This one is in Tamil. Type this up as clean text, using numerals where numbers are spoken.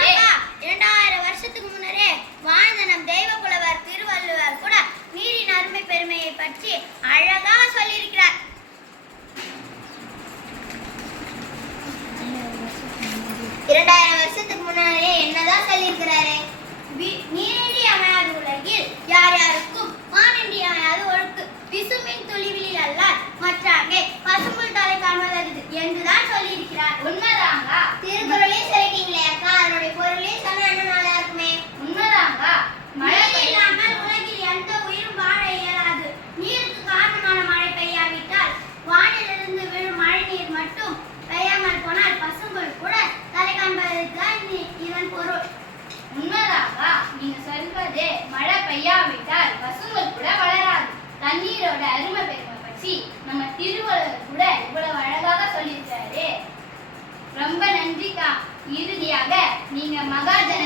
சொல்லியிருக்கிறாரே. 2000 வருஷத்துக்கு முன்னரே வாழ்ந்த நம் தெய்வ புலவர் திருவள்ளுவர் கூட நீரின் அருமை பெருமையை பற்றி அழகா சொல்லியிருக்கிறார். 2000 வருஷத்துக்கு முன்னாடியே என்னதான் சொல்லியிருக்கிறாரு? நீரின்றி அமையாத உலகில் யார் யாருக்கும் வானின்றி அமையாத ஒழுக்கு விசும்பின் துளிவிலில் அல்ல மற்றாங்கே பசும்புல் தலை காண்பதற்கு என்றுதான் சொல்லியிருக்கிறார். உண்மைதாங்க. திருக்குறளையும் சொல்லிட்டீங்களே அக்கா, அதனுடைய பொருளையும் சொன்னா என்ன நல்லா இருக்குமே. உண்மைதாங்க. மழை இல்லாமல் உலகில் எந்த உயிரும் வாழ இயலாது. நீருக்கு காரணமான மழை பெய்யாவிட்டால் வானிலிருந்து விழும் மழை நீர் மட்டும் பெய்யாமல் போனால் பசும்புல் கூட தலை காண்பதுதான் இதன் பொருள். உண்மைதாங்க. நீங்க சொல்வது மழை பெய்யாவிட்டால் பசும்புல் கூட வளராது. தண்ணீரோட அருமை பெருமை பற்றி நம்ம திருவள்ளுவர் கூட இவ்வளவு அழகாக சொல்லியிருக்காரு. ரொம்ப நன்றிக்கா. இறுதியாக நீங்க மகாஜன